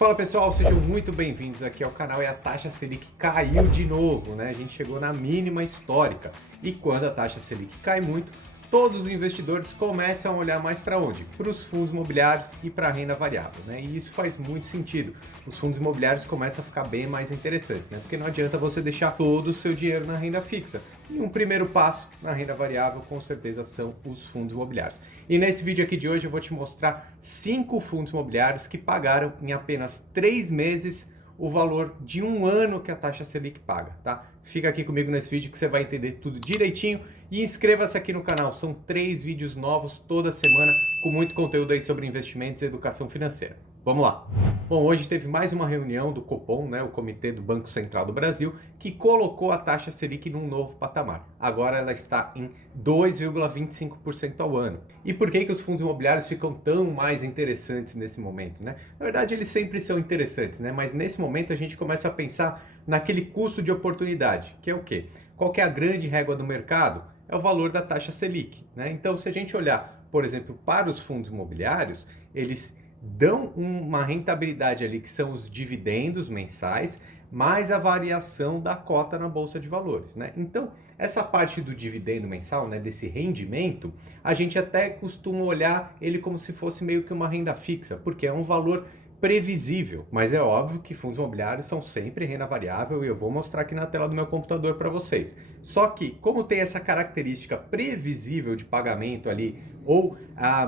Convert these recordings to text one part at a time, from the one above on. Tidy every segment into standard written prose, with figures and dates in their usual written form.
Fala pessoal, sejam muito bem-vindos aqui ao canal. E a taxa Selic caiu de novo, né? A gente chegou na mínima histórica. E quando a taxa Selic cai muito, todos os investidores começam a olhar mais para onde? Para os fundos imobiliários e para a renda variável, né? E isso faz muito sentido. Os fundos imobiliários começam a ficar bem mais interessantes, né? Porque não adianta você deixar todo o seu dinheiro na renda fixa. E um primeiro passo na renda variável, com certeza, são os fundos imobiliários. E nesse vídeo aqui de hoje eu vou te mostrar 5 fundos imobiliários que pagaram em apenas 3 meses o valor de um ano que a taxa Selic paga, tá? Fica aqui comigo nesse vídeo que você vai entender tudo direitinho e inscreva-se aqui no canal. São 3 vídeos novos toda semana com muito conteúdo aí sobre investimentos e educação financeira. Vamos lá! Bom, hoje teve mais uma reunião do Copom, né, o Comitê do Banco Central do Brasil, que colocou a taxa Selic num novo patamar. Agora ela está em 2,25% ao ano. E por que os fundos imobiliários ficam tão mais interessantes nesse momento, né? Na verdade, eles sempre são interessantes, né? Mas nesse momento a gente começa a pensar naquele custo de oportunidade, que é o quê? Qual que é a grande régua do mercado? É o valor da taxa Selic, né? Então, se a gente olhar, por exemplo, para os fundos imobiliários, eles dão uma rentabilidade ali que são os dividendos mensais, mais a variação da cota na Bolsa de Valores, né? Então, essa parte do dividendo mensal, né, desse rendimento, a gente até costuma olhar ele como se fosse meio que uma renda fixa, porque é um valor previsível, mas é óbvio que fundos imobiliários são sempre renda variável e eu vou mostrar aqui na tela do meu computador para vocês. Só que, como tem essa característica previsível de pagamento ali, ou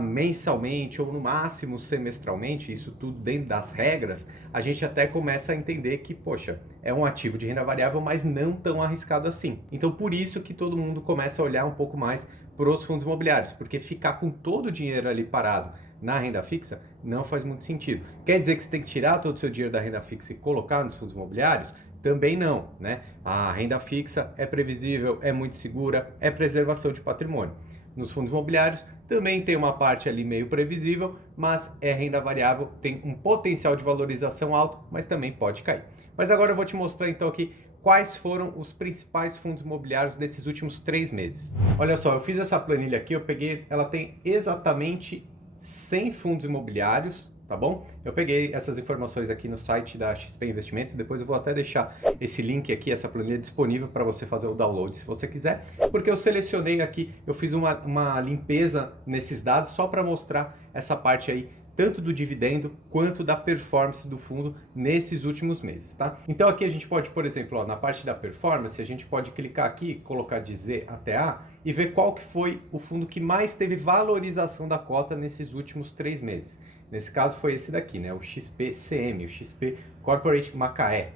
mensalmente, ou no máximo semestralmente, isso tudo dentro das regras, a gente até começa a entender que, poxa, é um ativo de renda variável, mas não tão arriscado assim. Então, por isso que todo mundo começa a olhar um pouco mais para os fundos imobiliários, porque ficar com todo o dinheiro ali parado na renda fixa não faz muito sentido. Quer dizer que você tem que tirar todo o seu dinheiro da renda fixa e colocar nos fundos imobiliários? Também não, né? A renda fixa é previsível, é muito segura, é preservação de patrimônio. Nos fundos imobiliários também tem uma parte ali meio previsível, mas é renda variável, tem um potencial de valorização alto, mas também pode cair. Mas agora eu vou te mostrar então aqui quais foram os principais fundos imobiliários desses últimos 3 meses. Olha só, eu fiz essa planilha aqui, ela tem exatamente 100 fundos imobiliários, tá bom? Eu peguei essas informações aqui no site da XP Investimentos, depois eu vou até deixar esse link aqui, essa planilha disponível para você fazer o download se você quiser, porque eu selecionei aqui, eu fiz uma limpeza nesses dados só para mostrar essa parte aí, tanto do dividendo quanto da performance do fundo nesses últimos meses, tá? Então aqui a gente pode, por exemplo, ó, na parte da performance, a gente pode clicar aqui, colocar de Z até A e ver qual que foi o fundo que mais teve valorização da cota nesses últimos 3 meses. Nesse caso foi esse daqui, né? O XPCM, o XP Corporate Macaé,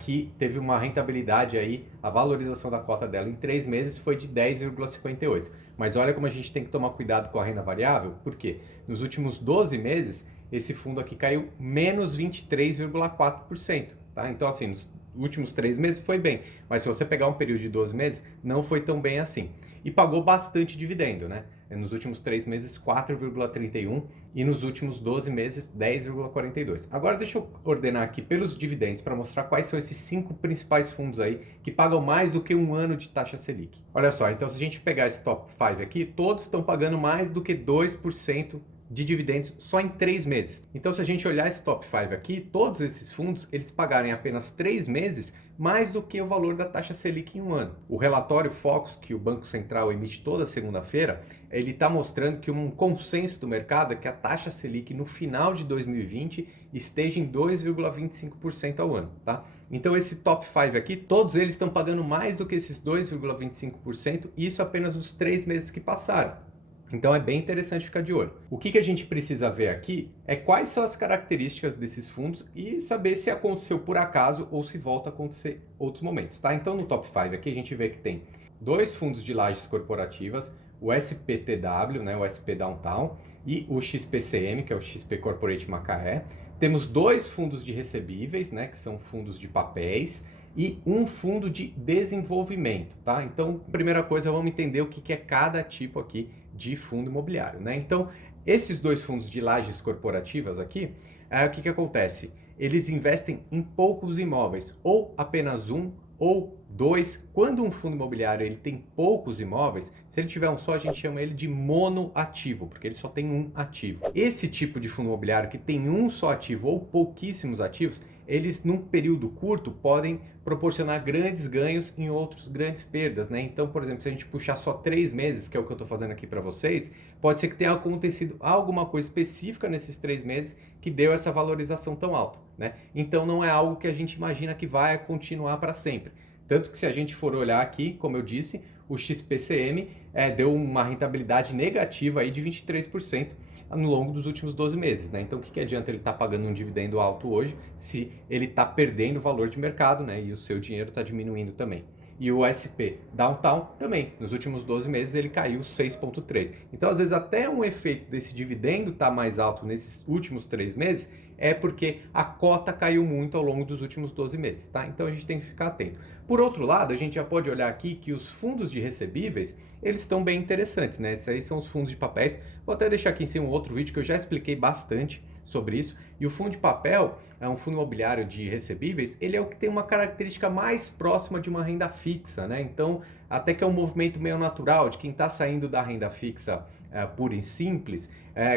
que teve uma rentabilidade aí, a valorização da cota dela em 3 meses foi de 10,58. Mas olha como a gente tem que tomar cuidado com a renda variável, porque nos últimos 12 meses, esse fundo aqui caiu menos 23,4%, tá? Então, assim, nos últimos 3 meses foi bem, mas se você pegar um período de 12 meses, não foi tão bem assim. E pagou bastante dividendo, né? Nos últimos 3 meses, 4,31 e nos últimos 12 meses, 10,42. Agora deixa eu ordenar aqui pelos dividendos para mostrar quais são esses 5 principais fundos aí que pagam mais do que um ano de taxa Selic. Olha só, então se a gente pegar esse top 5 aqui, todos estão pagando mais do que 2% de dividendos só em 3 meses. Então, se a gente olhar esse top 5 aqui, todos esses fundos, eles pagaram em apenas 3 meses mais do que o valor da taxa Selic em um ano. O relatório Focus, que o Banco Central emite toda segunda-feira, ele está mostrando que um consenso do mercado é que a taxa Selic no final de 2020 esteja em 2,25% ao ano, tá? Então esse top 5 aqui, todos eles estão pagando mais do que esses 2,25%, isso apenas nos 3 meses que passaram. Então é bem interessante ficar de olho. O que a gente precisa ver aqui é quais são as características desses fundos e saber se aconteceu por acaso ou se volta a acontecer outros momentos, tá? Então no top 5 aqui a gente vê que tem 2 fundos de lajes corporativas, o SPTW, né, o SP Downtown, e o XPCM, que é o XP Corporate Macaé. Temos 2 fundos de recebíveis, né, que são fundos de papéis, e um fundo de desenvolvimento, tá? Então, primeira coisa, vamos entender o que é cada tipo aqui de fundo imobiliário, né? Então, esses 2 fundos de lajes corporativas aqui, o que acontece? Eles investem em poucos imóveis, ou apenas um, ou dois. Quando um fundo imobiliário ele tem poucos imóveis, se ele tiver um só, a gente chama ele de monoativo, porque ele só tem um ativo. Esse tipo de fundo imobiliário que tem um só ativo ou pouquíssimos ativos, eles num período curto podem proporcionar grandes ganhos em outros grandes perdas, né? Então, por exemplo, se a gente puxar só 3 meses, que é o que eu estou fazendo aqui para vocês, pode ser que tenha acontecido alguma coisa específica nesses 3 meses que deu essa valorização tão alta, né? Então não é algo que a gente imagina que vai continuar para sempre. Tanto que se a gente for olhar aqui, como eu disse, o XPCM deu uma rentabilidade negativa aí de 23% no longo dos últimos 12 meses, né? Então o que adianta ele estar pagando um dividendo alto hoje se ele está perdendo valor de mercado, né? E o seu dinheiro está diminuindo também. E o SP Downtown também, nos últimos 12 meses ele caiu 6,3%. Então às vezes até um efeito desse dividendo estar mais alto nesses últimos 3 meses é porque a cota caiu muito ao longo dos últimos 12 meses, tá? Então a gente tem que ficar atento. Por outro lado, a gente já pode olhar aqui que os fundos de recebíveis, eles estão bem interessantes, né? Esses aí são os fundos de papéis. Vou até deixar aqui em cima um outro vídeo que eu já expliquei bastante sobre isso. E o fundo de papel, é um fundo imobiliário de recebíveis, ele é o que tem uma característica mais próxima de uma renda fixa, né? Então, até que é um movimento meio natural de quem está saindo da renda fixa pura e simples,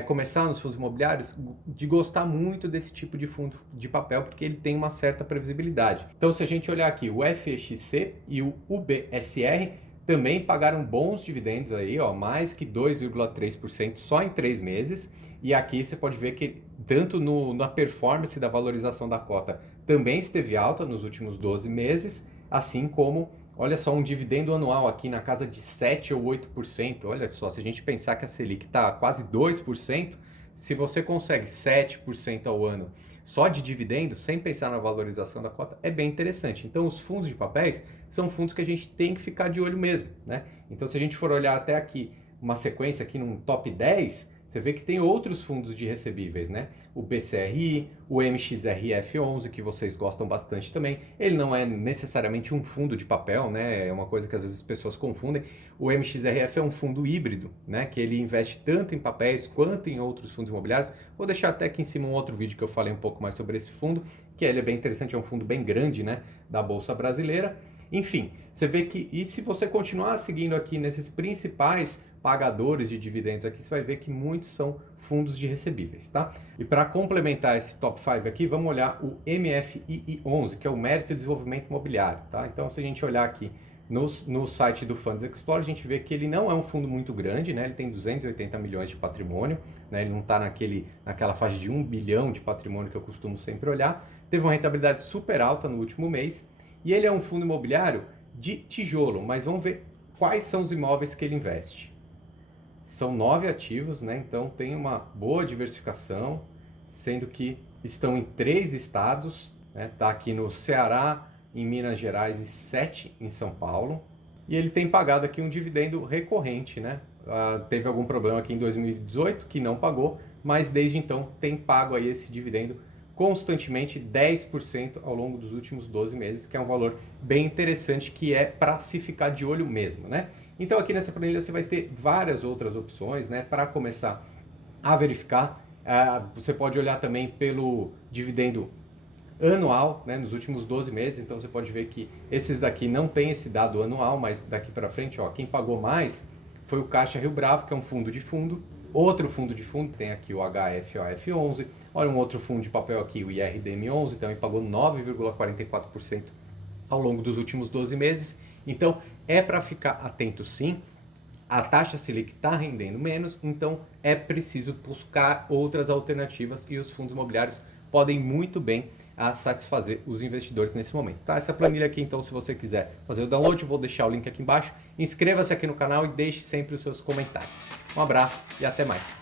começar nos fundos imobiliários, de gostar muito desse tipo de fundo de papel, porque ele tem uma certa previsibilidade. Então, se a gente olhar aqui, o FXC e o UBSR também pagaram bons dividendos aí, ó, mais que 2,3% só em 3 meses. E aqui você pode ver que tanto na performance da valorização da cota também esteve alta nos últimos 12 meses, assim como, olha só, um dividendo anual aqui na casa de 7 ou 8%. Olha só, se a gente pensar que a Selic está quase 2%, se você consegue 7% ao ano só de dividendo, sem pensar na valorização da cota, é bem interessante. Então, os fundos de papéis são fundos que a gente tem que ficar de olho mesmo, né? Então, se a gente for olhar até aqui, uma sequência aqui num top 10, você vê que tem outros fundos de recebíveis, né? O BCRI, o MXRF11, que vocês gostam bastante também. Ele não é necessariamente um fundo de papel, né? É uma coisa que às vezes as pessoas confundem. O MXRF é um fundo híbrido, né? Que ele investe tanto em papéis quanto em outros fundos imobiliários. Vou deixar até aqui em cima um outro vídeo que eu falei um pouco mais sobre esse fundo, que ele é bem interessante, é um fundo bem grande, né? Da Bolsa Brasileira. Enfim, você vê que, e se você continuar seguindo aqui nesses principais pagadores de dividendos aqui, você vai ver que muitos são fundos de recebíveis, tá? E para complementar esse top 5 aqui, vamos olhar o MFII11, que é o Mérito e Desenvolvimento Imobiliário, tá? Então, se a gente olhar aqui no site do Funds Explorer, a gente vê que ele não é um fundo muito grande, né? Ele tem 280 milhões de patrimônio, né? Ele não está naquela faixa de 1 bilhão de patrimônio que eu costumo sempre olhar. Teve uma rentabilidade super alta no último mês, e ele é um fundo imobiliário de tijolo, mas vamos ver quais são os imóveis que ele investe. São 9 ativos, né? Então tem uma boa diversificação, sendo que estão em 3 estados, né? Tá aqui no Ceará, em Minas Gerais e 7 em São Paulo. E ele tem pagado aqui um dividendo recorrente, né? Teve algum problema aqui em 2018 que não pagou, mas desde então tem pago aí esse dividendo constantemente 10% ao longo dos últimos 12 meses, que é um valor bem interessante, que é para se ficar de olho mesmo, né? Então aqui nessa planilha você vai ter várias outras opções, né, para começar a verificar. Você pode olhar também pelo dividendo anual, né, nos últimos 12 meses, então você pode ver que esses daqui não tem esse dado anual, mas daqui para frente, ó, quem pagou mais foi o Caixa Rio Bravo, que é um fundo de fundo. Outro fundo de fundo tem aqui o HFOF11, olha um outro fundo de papel aqui, o IRDM11, também pagou 9,44% ao longo dos últimos 12 meses. Então é para ficar atento sim, a taxa Selic está rendendo menos, então é preciso buscar outras alternativas e os fundos imobiliários podem muito bem satisfazer os investidores nesse momento. Tá? Essa planilha aqui, então, se você quiser fazer o download, eu vou deixar o link aqui embaixo. Inscreva-se aqui no canal e deixe sempre os seus comentários. Um abraço e até mais.